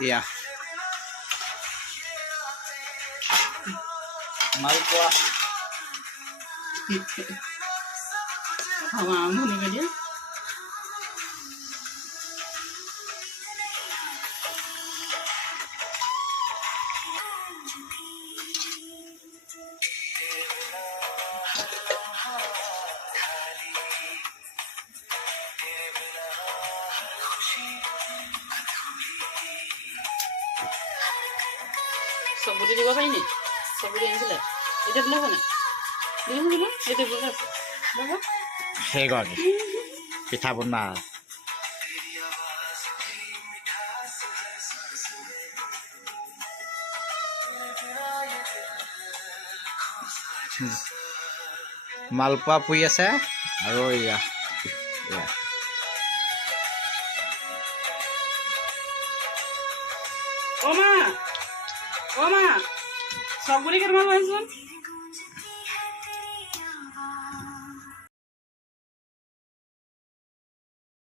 ইয়া মালপোৱা চবুটি দিব পাৰি নি চবুটি আনিছিলে এতিয়া দিলে হ'ব নাই এতিয়া দিব সেইগৰাকী পিঠা বনোৱা মালপোৱা পুৰি আছে আৰু ইয়া অ মা চবুটি কেইটামান আনিছোন